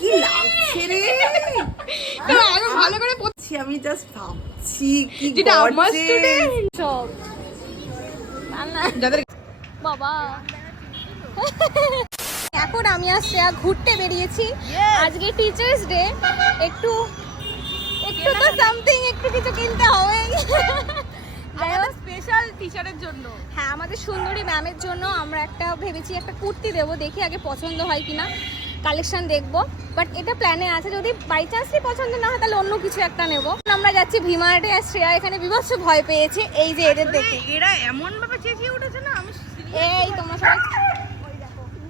কি লাগছে রে, আমি ভালো করে পড়ছি, আমি জাস্ট ভাবছি কি যেটা আমার gorgeous। স্টুডেন্ট সব যাদের বাবা। এখন আমি আর শ্রেয়া ঘুরতে বেরিয়েছি। আজকে টিচার্স ডে, একটু তো সামথিং একটু কিছু কিনতে হবে। স্পেশাল টিচারের জন্য, হ্যাঁ, আমাদের সুন্দরী ম্যামের জন্য আমরা একটা ভেবেছি একটা কুর্তি দেবো, দেখি আগে পছন্দ হয় কিনা, কালেকশন দেখবো। বাট এটা প্ল্যানে আছে, যদি বাই চান্সই পছন্দ না হয় তাহলে অন্য কিছু একটা নেবো। আমরা যাচ্ছি ভিমার্টে, আর শ্রেয়া এখানে বিভৎস ভয় পেয়েছে এই যে এদের দেখে। এরা এমন ভাবে চেঁচিয়ে উঠেছে না, আমি এই তোমরা সবাই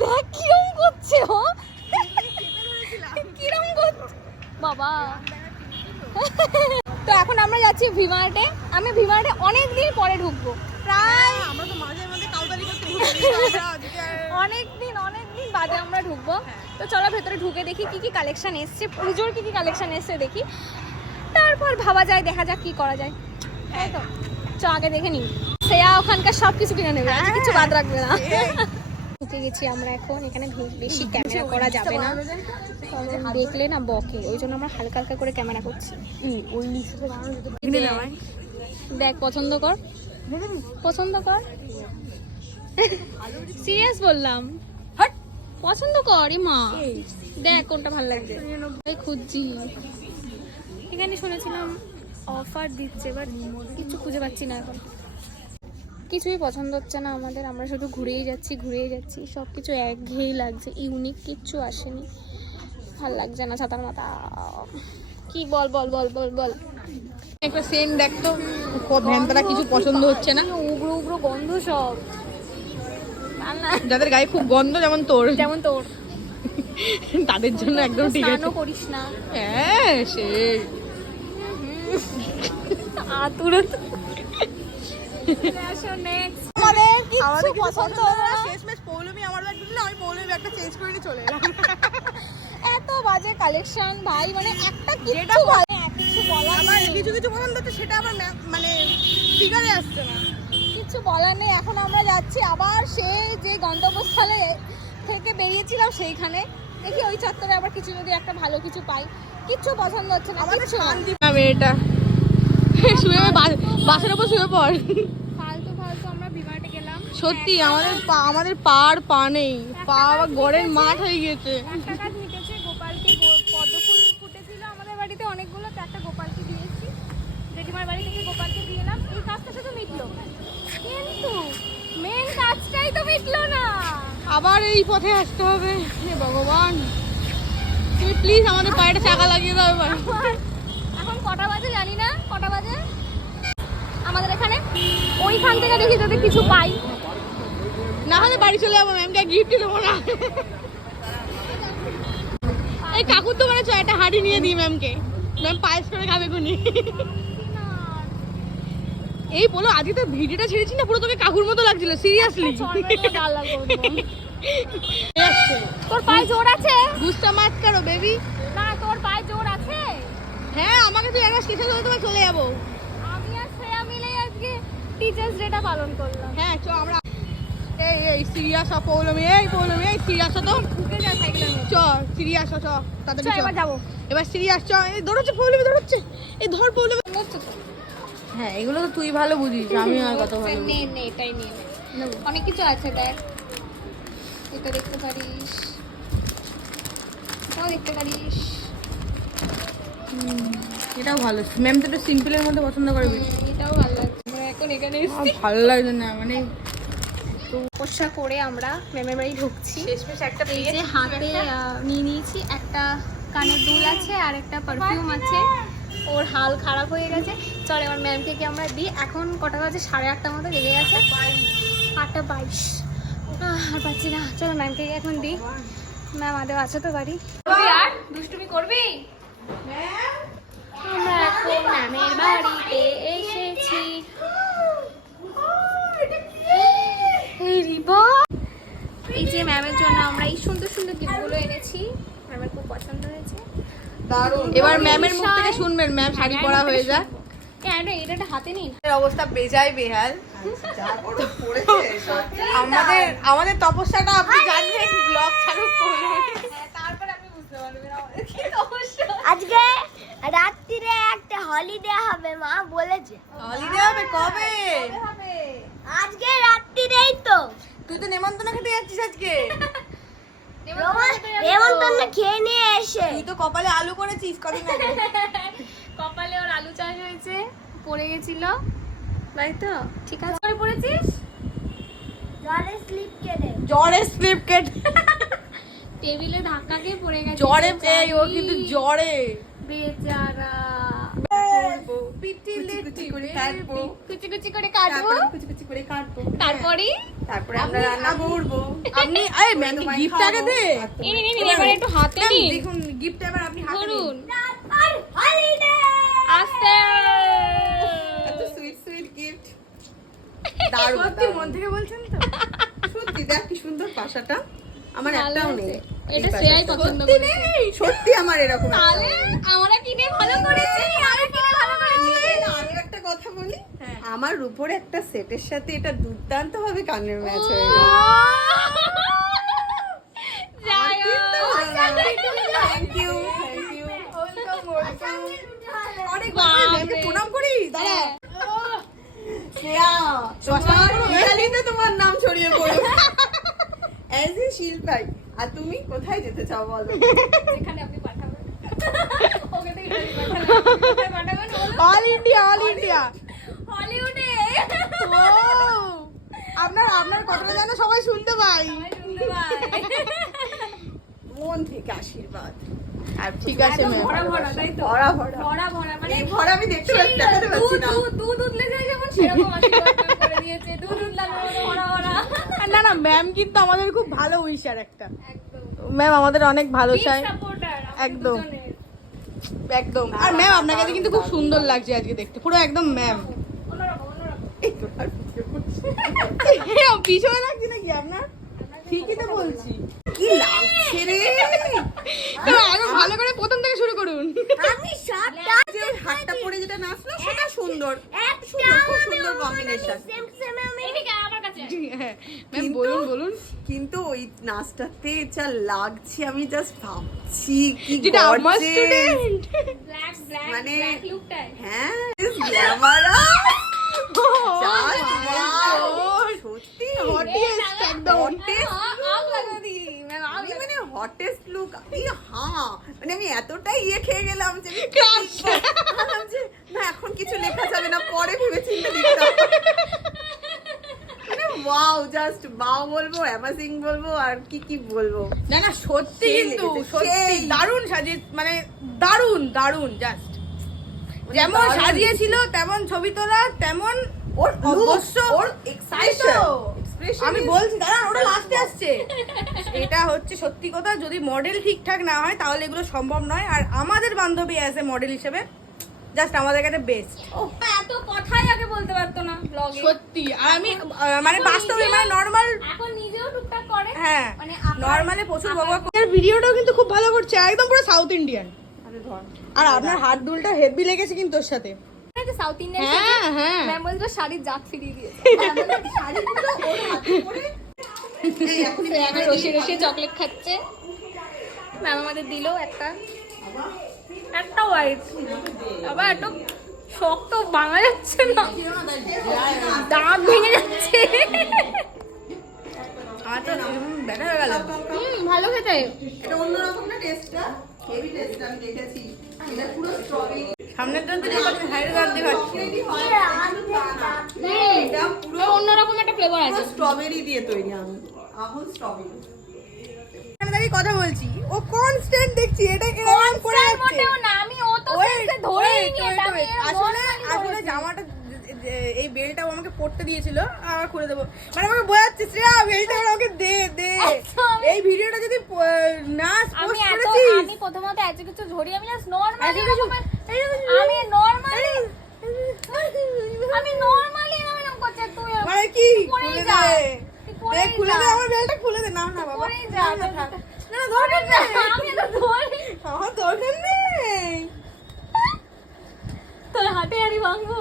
দেখ কিরম করছে, ও কিরম করছে বাবা। তো এখন আমরা যাচ্ছি ভিমার্টে। আমি ভিমার্টে অনেকদিন পরে ঢুকবো, প্রায় আমরা তো মাঝে মাঝে কাউদালি করতে অনেকদিন বাদে আমরা ঢুকবো। তো চলো ভেতরে ঢুকে দেখি কি কি কালেকশন এসছে, পুজোর কি কি কালেকশন এসছে দেখি, তারপর ভাবা যায়, দেখা যাক কি করা যায়, তাই তো। চ আগে দেখে নিই। শ্রেয়া ওখানকার সব কিছু কিনে নেবে, আজ কিছু বাদ রাখবে না। ঢুকে গেছি আমরা এখন, এখানে বেশি ক্যামেরা করা যাবে না, কারণ দেখলে না বকে, ওই জন্য আমরা হালকা হালকা করে ক্যামেরা করছি। ওই দেখ পছন্দ কর, পছন্দ কর, সিরিয়াস বললাম, পছন্দ কর। মা দেখ কোনটা ভালো লাগছে, খুঁজছি। এখানে শুনেছিলাম অফার দিচ্ছে, বাট কিছু খুঁজে পাচ্ছি না এখন, কিছুই পছন্দ হচ্ছে না আমাদের। আমরা শুধু ঘুরেই যাচ্ছি, সব কিছু একঘেয়েই লাগছে, ইউনিক কিচ্ছু আসেনি, ভাল লাগছে না। ছাতার মাথা কি বল বল বল বল বল একটা সেন্ট দেখতো, ভ্যানতারা কিছু পছন্দ হচ্ছে না, উগ্র উগ্র গন্ধ সব, যাদের গায়ে খুব গন্ধ যেমন তোর তাদের জন্য একদম ঠিক আছে। স্নানও করিস না, হ্যাঁ সে আতুরে। আমাদের কিছু পছন্দ হলো না, শেষমেশ পৌলমি আমার ব্যাগ দিল, আমি পৌলমি ব্যাগটা চেঞ্জ করে নিয়ে চলে এলাম। এত বাজে কালেকশন ভাই, মানে একটা কিছু ভালো কিছু বলার আমার নেই, কিছু কিছু পছন্দ হচ্ছে, সেটা আবার মানে ফিগারে আসছে না। কিছু বলার নেই। এখন আমরা যাচ্ছি আবার সেই যে গন্তব্যস্থলে থেকে বেরিয়েছিলাম সেইখানে, দেখি ওই চত্বরে আবার কিছু যদি একটা ভালো কিছু পাই। কিচ্ছু পছন্দ হচ্ছে না, আমাদের কিচ্ছু না। শান্তি না মেয়েটা, শুয়ে বাসের উপর শুয়ে পড়। ফালতু আমরা ভিমার্টে গেলাম, সত্যি আমাদের পা নেই, পা আবার গড়ের মাঠ হয়ে গিয়েছে। একটা কাজ মিটেছে, গোপালকে পদ্ম ফুল ফুটেছিল আমাদের বাড়িতে অনেকগুলো, তো একটা গোপালকে দিয়েছি, জেঠিমার বাড়ি থেকে গোপালকে দিয়ে এলাম। এই কাজটা শুধু মিটলো, কিন্তু মেন কাজটাই তো মিটলো না। আবার এই পথে আসতে হবে, হে ভগবান, তুমি প্লিজ আমাদের পায়েটা চাকা লাগিয়ে দাও এবার। এখন কটা বাজে জানি না, কটা বাজে আমাদের এখানে, ওইখান থেকে দেখি যদি কিছু পাই, না হলে বাড়ি চলে যাবো, ম্যামকে গিফট দেবো না। এই কাকুর দোকানে চ, একটা হাঁড়ি নিয়ে দিই ম্যামকে, ম্যাম পায়েস করে খাবে কোনি। এই বলো, আজকে তো ভিডিওটা ছেড়েছি না, পুরো তোকে কাকুর মতো লাগছিল, সিরিয়াসলি। তোর পায়ে জোর আছে? গুস্তা মাত করো বেবি। না, তোর পায়ে জোর আছে? হ্যাঁ, আমাকে তুই একটা স্টেশন ধরে তোমায় চলে যাবো। আমি আর শ্রেয়া মিলে আজকে টিচার্স ডেটা পালন করলাম। হ্যাঁ চ আমরা, এই সিরিয়াস পৌলমি, এই সিরিয়াস তো ঢুকে যা সাইকেলের মধ্যে। চ সিরিয়াস চ, তাতে এবার যাবো। এবার সিরিয়াস চ, এই দৌড়চ্ছে পৌলমি, দৌড়চ্ছে, এই ধর পৌলমি। হ্যাঁ, এগুলো তো তুই ভালো বুঝিস, আমি আর কত ভালো নে এটাই নিয়ে নে, অনেক কিছু আছে দেখ, এটা দেখতে পারিস, এটাও দেখতে পারিস। এটাও ভালো, ম্যাম তো একটু সিম্পলের মধ্যে পছন্দ করবি। এটাও ভালো লাগছে। আমরা এখন এখানে এসেছি, ভালো লাগছে না, মানে তপস্যা করে আমরা ম্যামের বাড়ি ঢুকছি। শেষমেশ একটা এই যে হাতে নিয়ে নিয়েছি, একটা কানের দুল আছে আর একটা পারফিউম আছে, ওর হাল খারাপ হয়ে গেছে। চল এবার ম্যামকে কি আমরা দিই। এখন কটা বাজে? 8:30 মতো বেজে গেছে, 8:22। আর পাচ্ছি না, চলো ম্যামকে এখন দিই। ম্যাম আদেও আছে তো বাড়ি? আর দুষ্টুমি করবি? আমরা এখন ম্যামের বাড়িতে এসেছি। এই যে ম্যামের জন্য আমরা এই সুন্দর সুন্দর গিফটগুলো এনেছি, ম্যামের খুব পছন্দ হয়েছে। এবার ম্যামের মুখ থেকে শুনবেন, ম্যাম শাড়ি পরা হয়ে যাক। এটা হাতে নিন। অবস্থা বেজায় বেহাল। আমাদের তপস্যাটা আপনি জানবেন, ব্লগ চালু করুন, তারপরে আপনি বুঝতে পারবেন হলিডে হবে মা বলেছে। হলিডে হবে কবে? আজকে রাত্রিরেই তো। তুই তো নেমন্তন্ন খেতে যাচ্ছিস আজকে। নেমন্তন্ন খেয়ে নিয়ে এসে তুই তো কপালে আলু করেছিস কদিন আগে। কপালে ওর আলু চাষ হয়েছে, পড়ে গেছিল, তাই তো? ঠিক আছে, করে পড়েছিস? জ্বরে স্লিপ কেটে জ্বরে স্লিপ কেটে টেবিলে ধাক্কা খেয়ে পড়ে গেছে। জ্বরে পেয়ে ও কিন্তু জ্বরে বেচারা। কুচি করে কাটবো, কুচি কুচি করে কাটবো, কুচি কুচি করে কাটবো, তারপরে আমরা রান্না করবো। আপনি এই ম্যামকে গিফট আগে দে। এই নিন, এবার একটু হাতে ম্যাম, নিন, দেখুন গিফট এবার আপনি হাতে নিন। ধরুন। আর হলিডে আস্তে। এত সুইট সুইট গিফট দারুণ সত্যি মন থেকে বলছেন তো? সত্যি দেখ কি সুন্দর পাশাটা আমার ভালো একটাও হয়েছে। নেই এটা এই শ্রেয়াই পাশাটা। পছন্দ সত্যি করেছে। নেই সত্যি আমার এরকম একটাও তাহলে নেই। আমরা কিনে ভালো করেছি, আমরা কিনে ভালো করেছি। আরো একটা কথা বলি হ্যাঁ। আমার উপরে একটা সেটের সাথে এটা দুর্দান্ত ভাবে কানের ম্যাচ হয়ে ও, গেল যাই হোক। থ্যাংক ইউ অনেক বাপরে। ম্যামকে প্রণাম করি। দাঁড়া। শ্রেয়া তোমার ইতালিতে তোমার নাম ছড়িয়ে পড়ো অ্যাজ এ শিল্পাই। আর তুমি কোথায় যেতে চাও বলো? যেখানে আপনি পাঠাবেন। ওকে তো ইতালি পাঠাবেন। কোথায় পাঠাবেন বলো? All India, all India. হলিউডে। ও, আপনার কথাটা যেন সবাই শুনতে পাই। সবাই শুনতে পায়। মন থেকে আশীর্বাদ। ঠিক আছে একদম ম্যাম। ভরা ভরা, তাই তো? ভরা ভরা ভরা ভরা, মানে এই ভরা আমি দেখতে পাচ্ছি দেখাতে পাচ্ছি না দুধ উতলে যায় যেমন সেরকম আশীর্বাদ করে দিয়েছে। দুধ উতলানোর মতো ভরা ভরা। না না, ম্যাম কিন্তু আমাদের খুব ভালো উইশার একটা। একদম। ম্যাম আমাদের অনেক ভালো Big চায়। supporter আমাদের একদম। দুজনের। একদম। আর ম্যাম আপনাকে কিন্তু খুব সুন্দর লাগছে আজকে দেখতে, পুরো একদম ম্যাম। অন্যরকম, অন্যরকম। এই তো আর ভিডিও করছি। পিছনে লাগছে নাকি আপনার? ঠিকই তো বলছি। কি লাগছে রে তো আরো ভালো করে প্রথম থেকে শুরু করুন। আমি সবটা যে ওর হাতটা পরে যেটা নাচলো সেটা সুন্দর একটা খুব সুন্দর কম্বিনেশন সেম সেম আমি এদিকে আমার কাছে। হ্যাঁ ম্যাম কিন্তু- বলুন বলুন। কিন্তু ওই নাচটাতে যা লাগছে আমি জাস্ট ভাবছি কি যেটা আমার gorgeous। স্টুডেন্ট। ব্ল্যাক ব্ল্যাক মানে- ব্ল্যাক লুকটাই। হ্যাঁ গ্ল্যামারাস সত্যি হটেস্ট একদম। আগ লাগা দি ম্যাম, আগ আমি মানে হটেস্ট লুক হ্যাঁ মানে আমি এতটাই খেয়ে গেলাম যে আমি Crush। ভাবলাম যে না এখন কিছু লেখা যাবে না পরে ভেবে চিন্তে লিখতে হবে। মানে ওয়াও জাস্ট ওয়াও বলবো অ্যামাজিং বলবো আর কি কি বলবো না না সত্যি সেই কিন্তু লেগেছে, সত্যি সেই। দারুণ সাজিয়ে, মানে দারুণ দারুণ জাস্ট যেমন দারুণ। সাজিয়েছিল তেমন ছবি তোলা তেমন ওর অবশ্য ওর তাই এক্সপ্রেশন তো। আমি বলছি দাঁড়ান, ওটা লাস্টে আসছে। এটা হচ্ছে সত্যি কথা, যদি মডেল ঠিকঠাক না হয় তাহলে এগুলো সম্ভব নয়। আর আমাদের বান্ধবী অ্যাজ এ মডেল হিসেবে জাস্ট আমাদের কাছে বেস্ট। এত কথাই আগে বলতে পারতো না ব্লগে। সত্যি। আর আমি মানে বাস্তবে মানে নর্মাল, এখন নিজেও টুকটাক করে। হ্যাঁ মানে আপনার- নর্মালে প্রচুর বকবক। ভিডিওটাও কিন্তু খুব ভালো করছে, একদম পুরো সাউথ ইন্ডিয়ান। আর আপনার হাত দুলটা হেভি লেগেছে কিন্তু ওর সাথে। সাউথ ইন্ডিয়ান হ্যাঁ হ্যাঁ ম্যাম বলছিল শাড়ির জাত ফিরিয়ে দিয়েছে। এখন রসে রসে চকলেট খাচ্ছে। ম্যাম আমাদের দিল একটা হোয়াইট। আবার একটু শক্ত ভাঙা যাচ্ছে না, দাঁত ভেঙে যাচ্ছে। আমার তো ব্যাটা হয়ে গেল। ভালো খেতে। এটা অন্যরকম না টেস্টটা হেভি টেস্ট আমি দেখেছি এটা পুরো স্ট্রবেরি সামনের দিন থেকে হায়দ্রাবাদ দেখাচ্ছি। এটা পুরো অন্যরকম একটা ফ্লেভার আছে। স্ট্রবেরি দিয়ে তৈরি আমি এখন স্ট্রবেরি এখানে দাঁড়িয়ে কথা বলছি, ও কনস্ট্যান্ট দেখছি এটা এরকম করে কনসার্ট যাচ্ছে। মোটেও না, আমি ও তো Wait, সেন্সে ধরেই wait, নি wait, এটা। আমি wait. এরকম আসলে normally আসলে ধরেছি। জামাটা এই বেলটা ও আমাকে পড়তে দিয়েছিল, আর খুলে দেবো মানে আমাকে বোঝাচ্ছে শ্রেয়া বেলটা এবার আমাকে দে দে। আচ্ছা, এই ভিডিওটা যদি না আমি পোস্ট এত করেছিস আমি প্রথমত এত কিছু ঝরি আমি জাস্ট নরমালি এত কিছু- আমি নরমালি এরকম করছে তুই মানে কি পরেই খুলে যা। দে তুই দে, পরেই খুলে যা। দে আমার বেলটা খুলে দে। না না বাবা পরেই যা। না, না, থাক। না না দরকার নেই, আমি তো ধরি আমার দরকার নেই। তোর হাতে হাড়ি ভাঙবো।